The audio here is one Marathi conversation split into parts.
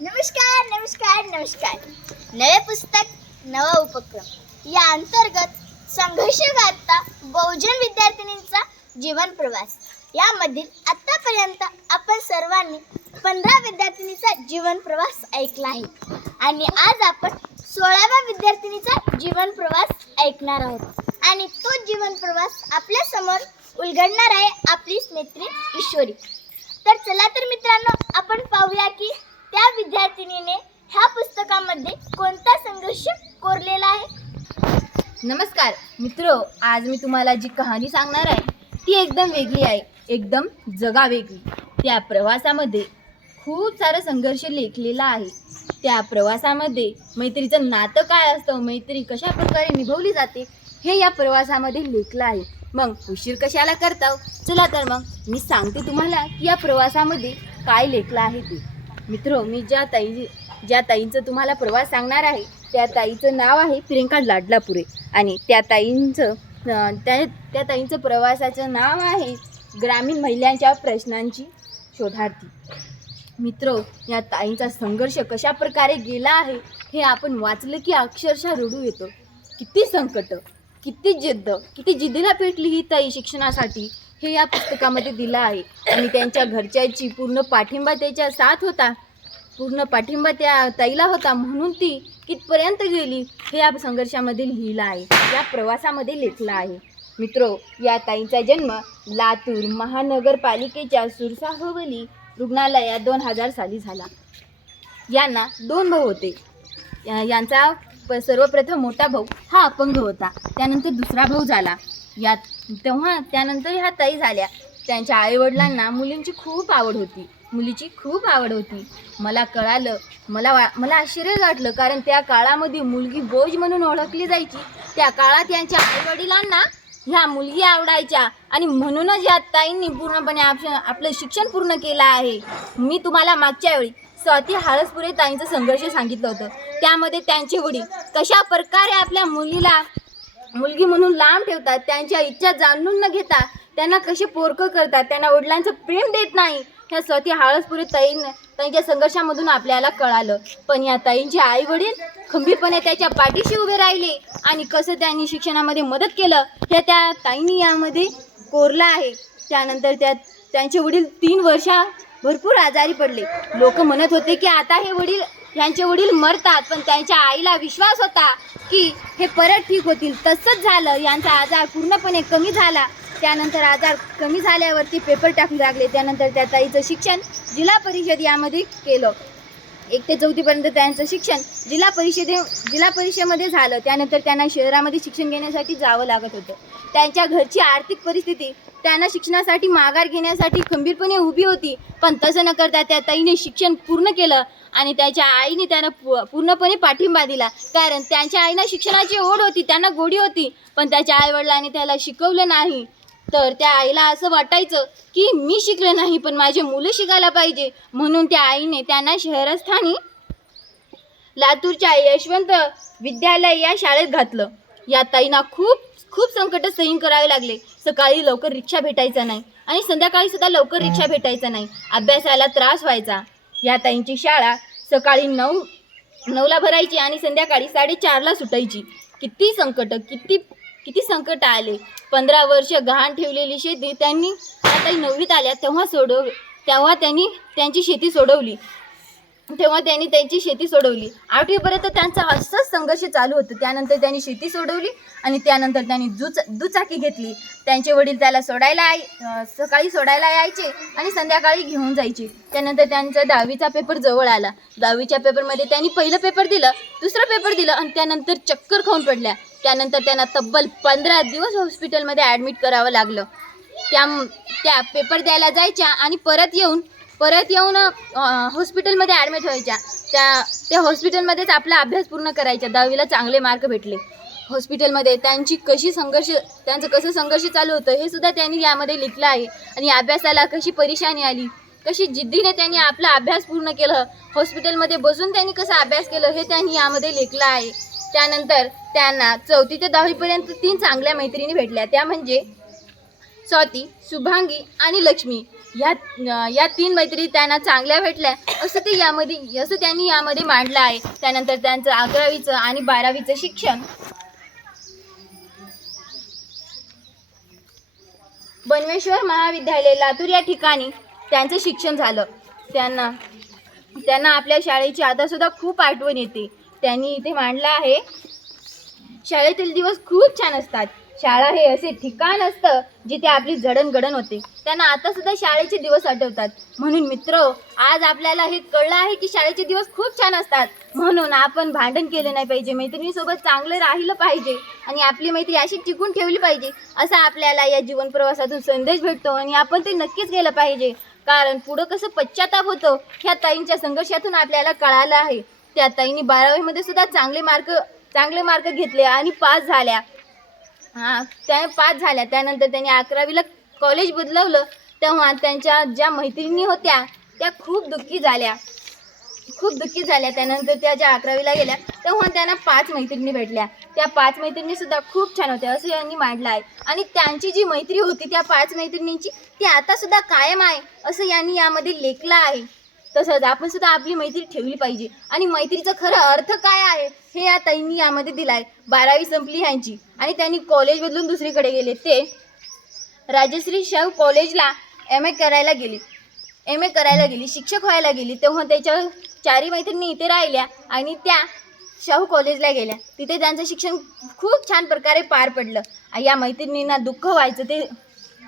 नमस्कार नमस्कार नमस्कार. नवे पुस्तक नवा उपक्रम. या अंतर्गत संघर्ष संघर्षगाथा बहुजन विद्यार्थिनींचा जीवन प्रवास. यामधील आतापर्यंत आपण सर्वांनी पंधरा विद्यार्थिनीचा जीवन प्रवास ऐकला आहे. आणि आज आपण सोळाव्या विद्यार्थिनीचा जीवन प्रवास ऐकणार आहोत. आणि तो जीवन प्रवास आपल्यासमोर उलगडणार आहे आपलीच मैत्रीण ईश्वरी. तर चला तर मित्रांनो आपण पाहूया की त्या विद्यार्थिनीने ह्या पुस्तकामध्ये कोणता संघर्ष कोरलेला आहे? नमस्कार मित्र आज मी तुम्हाला जी कहाणी सांगणार आहे ती एकदम वेगळी आहे एकदम जगावेगळी. त्या प्रवासामध्ये खूप सारा संघर्ष लेखलेला आहे. त्या प्रवासामध्ये मैत्रीचं नातं काय असतं मैत्री कशा प्रकारे निभवली जाते हे या प्रवासामध्ये लेखलं आहे. मग उशीर कशाला करता चला तर मग मी सांगते तुम्हाला की या प्रवासामध्ये काय लेखलं आहे ते. मित्र मी ज्या ताई ज्या ताईंचं तुम्हाला प्रवास सांगणार आहे त्या ताईचं नाव आहे प्रियंका लाडलापुरे. आणि त्या ताईंचं त्या त्या ताईंचं प्रवासाचं नाव आहे ग्रामीण महिलांच्या प्रश्नांची शोधार्थी. मित्र या ताईंचा संघर्ष कशा प्रकारे गेला आहे हे आपण वाचलं की अक्षरशः रडू येतं. किती संकट. किती जिद्द किती जिद्दीला पेटली ही ताई शिक्षणासाठी हे या पुस्तकामध्ये दिलं आहे. आणि त्यांच्या घरच्याची पूर्ण पाठिंबा त्याच्या साथ होता. पूर्ण पाठिंबा त्या ताईला होता. म्हणून ती कितपर्यंत गेली हे या संघर्षामध्ये लिहिलं आहे. या प्रवासामध्ये लेखलं आहे. मित्रो या ताईंचा जन्म लातूर महानगरपालिकेच्या सुरसाहवली रुग्णालयात दोन हजार साली झाला. यांना दोन भाऊ होते. यांचा प- सर्वप्रथम मोठा भाऊ हा अपंग होता. त्यानंतर दुसरा भाऊ झाला. यात तेव्हा त्यानंतर ह्या ताई झाल्या. त्यांच्या आईवडिलांना मुलींची खूप आवड होती. मुलीची खूप आवड होती. मला कळालं मला वा मला आश्चर्य वाटलं कारण त्या काळामध्ये मुलगी बोज म्हणून ओळखली जायची. त्या काळात यांच्या आईवडिलांना ह्या मुलगी आवडायच्या आणि म्हणूनच या ताईंनी पूर्णपणे आप आपलं शिक्षण पूर्ण केलं आहे. मी तुम्हाला मागच्या वेळी स्वाती हाळसपुरे ताईंचं संघर्ष सांगितलं होतं. त्यामध्ये त्यांचे वडील कशा प्रकारे आपल्या मुलीला मुलगी म्हणून लांब ठेवतात त्यांच्या इच्छा जाणून न घेता त्यांना कसे पोरकं करतात त्यांना वडिलांचं प्रेम देत नाही ह्या स्वाती हाळसपुरे ताईन ताईंच्या संघर्षामधून आपल्याला कळालं. पण या ताईंचे आई वडील खंबीरपणे त्याच्या पाठीशी उभे राहिले आणि कसं त्यांनी शिक्षणामध्ये मदत केलं हे त्या ताईंनी यामध्ये कोरलं आहे. त्यानंतर त्या त्यांचे वडील तीन वर्षा भरपूर आजारी पडले. लोक म्हणत होते की आता हे वडील यांचे वडील मरतात पण त्यांच्या आईला विश्वास होता की हे परत ठीक होतील. तसंच झालं. यांचा आजार पूर्णपणे कमी झाला. त्यानंतर आजार कमी झाल्यावरती पेपर टाकू लागले. त्यानंतर त्या ताईचं शिक्षण जिल्हा परिषद यामध्ये केलं. एक ते चौथीपर्यंत त्यांचं शिक्षण जिल्हा परिषदे जिल्हा परिषदेमध्ये झालं. त्यानंतर त्यांना शहरामध्ये शिक्षण घेण्यासाठी जावं लागत होतं. त्यांच्या घरची आर्थिक परिस्थिती त्यांना शिक्षणासाठी माघार घेण्यासाठी खंबीरपणे उभी होती. पण तसं न करता त्या ताईने शिक्षण पूर्ण केलं आणि त्याच्या आईने त्यांना पू पूर्णपणे पाठिंबा दिला. कारण त्यांच्या आईना शिक्षणाची ओढ होती त्यांना गोडी होती. पण त्याच्या आईवडिलांनी त्याला शिकवलं नाही. तर त्या आईला असं वाटायचं की मी शिकले नाही पण माझे मुलं शिकायला पाहिजे. म्हणून त्या आईने त्यांना शहरस्थानी लातूरच्या यशवंत विद्यालय या शाळेत घातलं. या ताईंना खूप खूप संकट सहन करावे लागले. सकाळी लवकर रिक्षा भेटायचा नाही आणि संध्याकाळी सुद्धा लवकर रिक्षा भेटायचा नाही. अभ्यासाला त्रास व्हायचा. या ताईंची शाळा सकाळी नऊ नऊला भरायची आणि संध्याकाळी साडेचारला सुटायची. किती संकट किती किती संकट आले. पंधरा वर्ष गहाण ठेवलेली शेती त्यांनी आता नववीत आल्या तेव्हा सोडव तेव्हा त्यांनी त्यांची शेती सोडवली. तेव्हा त्यांनी त्यांची शेती सोडवली. आठवीपर्यंत त्यांचा असंच संघर्ष चालू होतं. त्यानंतर त्यांनी शेती सोडवली आणि त्यानंतर त्यांनी दुच दुचाकी घेतली. त्यांचे वडील त्याला सोडायला आय सकाळी सोडायला यायचे आणि संध्याकाळी घेऊन जायचे. त्यानंतर त्यांचा दहावीचा पेपर जवळ आला. दहावीच्या पेपरमध्ये त्यांनी पहिलं पेपर दिलं दुसरं पेपर दिलं आणि त्यानंतर चक्कर खाऊन पडल्या. त्यानंतर त्यांना तब्बल पंधरा दिवस हॉस्पिटलमध्ये ॲडमिट करावं लागलं. त्या त्या पेपर द्यायला जायच्या आणि परत येऊन परत येऊन हॉस्पिटलमध्ये ॲडमिट व्हायच्या. त्या त्या हॉस्पिटलमध्येच आपला अभ्यास पूर्ण करायच्या. दहावीला चांगले मार्क भेटले. हॉस्पिटलमध्ये त्यांची कशी संघर्ष त्यांचं कसं संघर्ष चालू होतं हे सुद्धा त्यांनी यामध्ये लिखलं आहे. आणि अभ्यासाला कशी परेशानी आली कशी जिद्दीने त्यांनी आपला अभ्यास पूर्ण केलं हॉस्पिटलमध्ये बसून त्यांनी कसा अभ्यास केलं हे त्यांनी यामध्ये लिहिलं आहे. त्यानंतर त्यांना चौथी ते दहावीपर्यंत तीन चांगल्या मैत्रिणी भेटल्या. त्या म्हणजे स्वाती शुभांगी आणि लक्ष्मी. या या तीन मैत्री त्यांना चांगल्या भेटल्या. असं ते यामध्ये असं त्यांनी यामध्ये मांडलं आहे. त्यानंतर त्यांचं अकरावीचं आणि बारावीचं शिक्षण. बनवेश्वर महाविद्यालय लातूर या ठिकाणी त्यांचं शिक्षण झालं. त्यांना त्यांना आपल्या शाळेची आतासुद्धा खूप आठवण येते. त्यांनी इथे मांडलं आहे. शाळेतील दिवस खूप छान असतात. शाळा हे असे ठिकाण असतं जिथे आपली जडणघडण होते. त्यांना आता सुद्धा शाळेचे दिवस आठवतात. म्हणून मित्र आज आपल्याला हे कळलं आहे की शाळेचे दिवस खूप छान असतात. म्हणून आपण भांडण केले नाही पाहिजे. मैत्रिणीसोबत चांगलं राहिलं पाहिजे. आणि आपली मैत्री अशी टिकून ठेवली पाहिजे. असा आपल्याला या जीवन प्रवासातून संदेश भेटतो आणि आपण ते नक्कीच गेलं पाहिजे. कारण पुढं कसं पश्चाताप होतो ह्या ताईंच्या संघर्षातून आपल्याला कळालं आहे. त्या ताईंनी बारावीमध्ये सुद्धा चांगले मार्क चांगले मार्क घेतले आणि पास झाल्या. हां त्या पास झाल्या. त्यानंतर त्यांनी अकरावीला कॉलेज बदलवलं. तेव्हा त्यांच्या ज्या मैत्रिणी होत्या त्या खूप दुःखी झाल्या. खूप दुःखी झाल्या. त्यानंतर त्या ज्या अकरावीला गेल्या तेव्हा त्यांना पाच मैत्रिणी भेटल्या. त्या पाच मैत्रिणीसुद्धा खूप छान होत्या असं यांनी मांडलं आहे. आणि त्यांची जी मैत्री होती त्या पाच मैत्रिणींची ती आतासुद्धा कायम आहे असं यांनी यामध्ये लेखलं आहे. तसंच आपण सुद्धा आपली मैत्री ठेवली पाहिजे. आणि मैत्रीचा खरं अर्थ काय आहे हे या ताईंनी यामध्ये दिला आहे बारावी संपली ह्यांची. आणि त्यांनी कॉलेज बदलून दुसरीकडे गेले. ते राजश्री शाहू कॉलेजला एम ए करायला गेली. एम ए करायला गेली. शिक्षक व्हायला गेली. तेव्हा त्याच्या चारही मैत्रिणी इथे राहिल्या आणि त्या शाहू कॉलेजला गेल्या. तिथे त्यांचं शिक्षण खूप छान प्रकारे पार पडलं. आणि या मैत्रिणींना दुःख व्हायचं. ते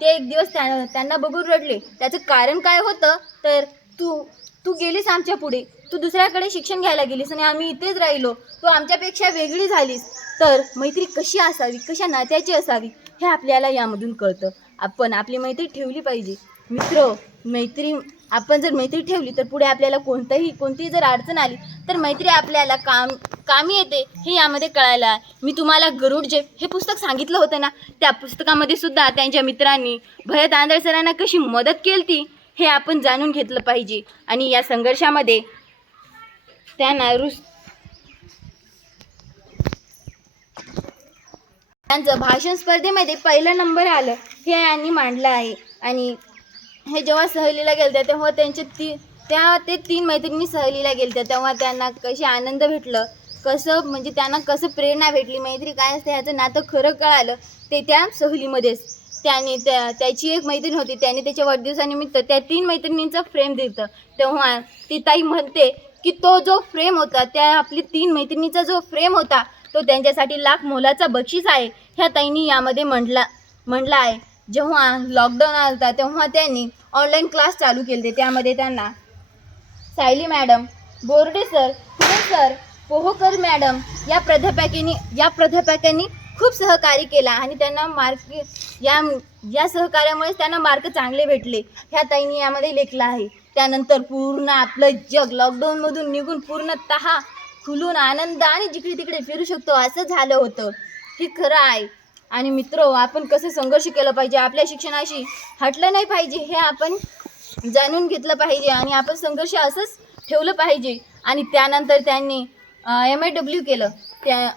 ते एक दिवस त्या त्यांना बघून रडले. त्याचं कारण काय होतं? तर तू तू गेलीस आमच्या पुढे. तू दुसऱ्याकडे शिक्षण घ्यायला गेलीस आणि आम्ही इथेच राहिलो. तू आमच्यापेक्षा वेगळी झालीस. तर मैत्री कशी असावी कशा नात्याची असावी हे आपल्याला यामधून कळतं. आपण आपली मैत्री ठेवली पाहिजे. मित्र मैत्री आपण जर मैत्री ठेवली तर पुढे आपल्याला कोणतंही कोणतीही जर अडचण आली तर मैत्री आपल्याला काम कामी येते हे यामध्ये कळायला. आहे. मी तुम्हाला गरुड जे हे पुस्तक सांगितलं होतं ना त्या पुस्तकामध्ये सुद्धा त्यांच्या मित्रांनी भरत आंधळ सरांना कशी मदत केली ती हे आपण जाणून घेतलं पाहिजे. आणि या संघर्षामध्ये त्यांना रुस त्यांचं भाषण स्पर्धेमध्ये पहिला नंबर आलं हे यांनी मांडलं आहे. आणि हे जेव्हा सहलीला गेलते तेव्हा त्यांचे ती त्या ते तीन मैत्रिणी सहलीला गेलत्या. तेव्हा त्यांना कसे आनंद भेटलं कसं म्हणजे त्यांना कसं प्रेरणा भेटली मैत्री काय असते ह्याचं नातं खरं कळालं ते त्या सहलीमध्येच. त्याने त्या त्याची एक मैत्रीण होती त्याने त्याच्या वाढदिवसानिमित्त त्या तीन मैत्रिणींचा फ्रेम दिलं. तेव्हा ती ताई म्हणते की तो जो फ्रेम होता त्या आपली तीन मैत्रिणीचा जो फ्रेम होता तो त्यांच्यासाठी लाख मोलाचा बक्षीस आहे ह्या ताईंनी यामध्ये म्हटला म्हटला आहे. जेव्हा लॉकडाऊन आलता तेव्हा त्यांनी ऑनलाईन क्लास चालू केले त्यामध्ये त्यांना Sayali madam Borde sir Phule sir Pohokar madam या प्राध्यापकांनी या प्राध्यापकांनी खूप सहकार्य केला आणि त्यांना मार्क या या सहकार्यामुळेच त्यांना मार्क चांगले भेटले. ह्या ताईंनी यामध्ये लेखलं आहे. त्यानंतर पूर्ण आपलं जग लॉकडाऊनमधून निघून पूर्णतः खुलून आनंद आणि जिकडे तिकडे फिरू शकतो असं झालं होतं. हे खरं आहे. आणि मित्र आपण कसं संघर्ष केलं पाहिजे आपल्या शिक्षणाशी हटलं नाही पाहिजे हे आपण जाणून घेतलं पाहिजे आणि आपण संघर्ष असंच ठेवलं पाहिजे. आणि त्यानंतर त्यांनी एम आय डब्ल्यू केलं. त्या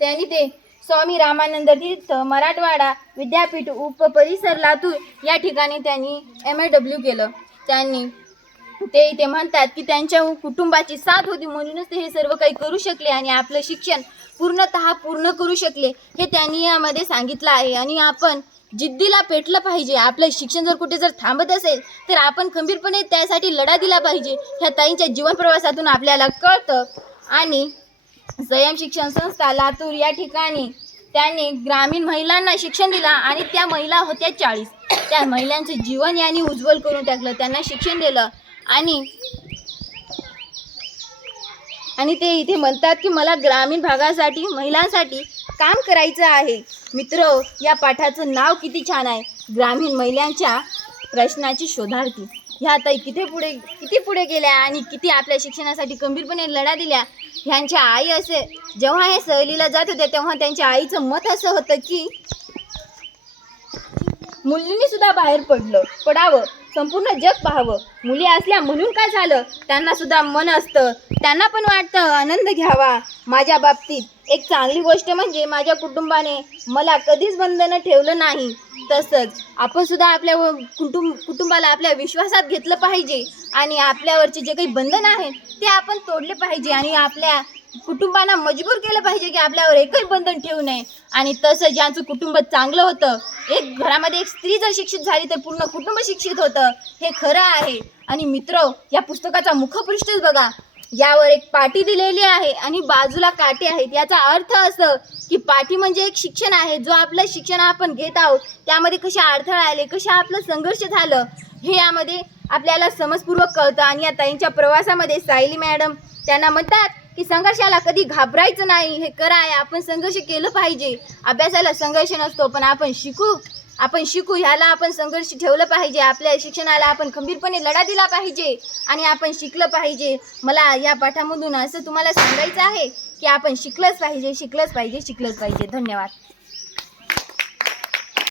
त्यांनी ते स्वामी रामानंद तीर्थ मराठवाडा विद्यापीठ उपपरिसर लातूर या ठिकाणी त्यांनी एम आय डब्ल्यू केलं. त्यांनी ते ते म्हणतात की त्यांच्या कुटुंबाची साथ होती म्हणूनच ते हे सर्व काही करू शकले आणि आपलं शिक्षण पूर्णतः पूर्ण करू शकले हे त्यांनी यामध्ये सांगितलं आहे. आणि आपण जिद्दीला पेटलं पाहिजे. आपलं शिक्षण जर कुठे जर थांबत असेल तर आपण खंबीरपणे त्यासाठी लढा दिला पाहिजे. ह्या ताईंच्या जीवनप्रवासातून आपल्याला कळतं. आणि संयम शिक्षण संस्था लातूर या ठिकाणी त्यांनी ग्रामीण महिलांना शिक्षण दिलं आणि त्या महिला होत्या चाळीस. त्या महिलांचे जीवन यांनी उज्ज्वल करून टाकलं. त्यांना शिक्षण दिलं आणि आणि ते इथे म्हणतात की मला ग्रामीण भागासाठी महिलांसाठी काम करायचं आहे. मित्र या पाठाचं नाव किती छान आहे. ग्रामीण महिलांच्या प्रश्नाची शोधार्थी. ह्या ताई किती पुढे किती पुढे गेल्या आणि किती आपल्या शिक्षणासाठी गंभीरपणे लढा दिल्या. ह्यांच्या आई असे जेव्हा हे सहलीला जात होते तेव्हा त्यांच्या आईचं मत असं होतं की मुलींनी सुद्धा बाहेर पडलं पडावं संपूर्ण जग पाहावं. मुली असल्या म्हणून काय झालं? त्यांना सुद्धा मन असतं. त्यांना पण वाटतं आनंद घ्यावा. माझ्या बाबतीत एक चांगली गोष्ट म्हणजे माझ्या कुटुंबाने मला कधीच बंधनं ठेवलं नाही. तसंच आपण सुद्धा आपल्या व- कुटुंब कुटुंबाला आपल्या विश्वासात घेतलं पाहिजे आणि आपल्यावरचे जे काही बंधन आहेत ते आपण तोडले पाहिजे आणि आपल्या कुटुंबाला मजबूर केलं पाहिजे की आपल्यावर एकही बंधन ठेवू नये. आणि तसं ज्यांचं कुटुंब चांगलं होतं एक घरामध्ये एक स्त्री जर शिक्षित झाली तर पूर्ण कुटुंब शिक्षित होतं हे खरं आहे. आणि मित्र या पुस्तकाचा मुखपृष्ठच बघा. यावर एक पाटी दिलेली आहे आणि बाजूला काटे आहेत. याचा अर्थ असं की पाठी म्हणजे एक शिक्षण आहे. जो आपलं शिक्षण आपण घेत आहोत त्यामध्ये कशा अडथळे आले कशा आपलं संघर्ष झालं हे यामध्ये आपल्याला समजपूर्वक कळतं. आणि या ताईंच्या प्रवासामध्ये सायली मॅडम त्यांना म्हणतात की संघर्षाला कधी घाबरायचं नाही. हे करा आपण संघर्ष केलं पाहिजे. अभ्यासाला संघर्ष नसतो पण आपण शिकू आपण शिकू ह्याला आपण संघर्ष ठेवलं पाहिजे. आपल्या शिक्षणाला आपण खंबीरपणे लढा दिला पाहिजे आणि आपण शिकलं पाहिजे. मला या पाठामधून असं तुम्हाला सांगायचं आहे की आपण शिकलंच पाहिजे शिकलंच पाहिजे शिकलंच पाहिजे. धन्यवाद.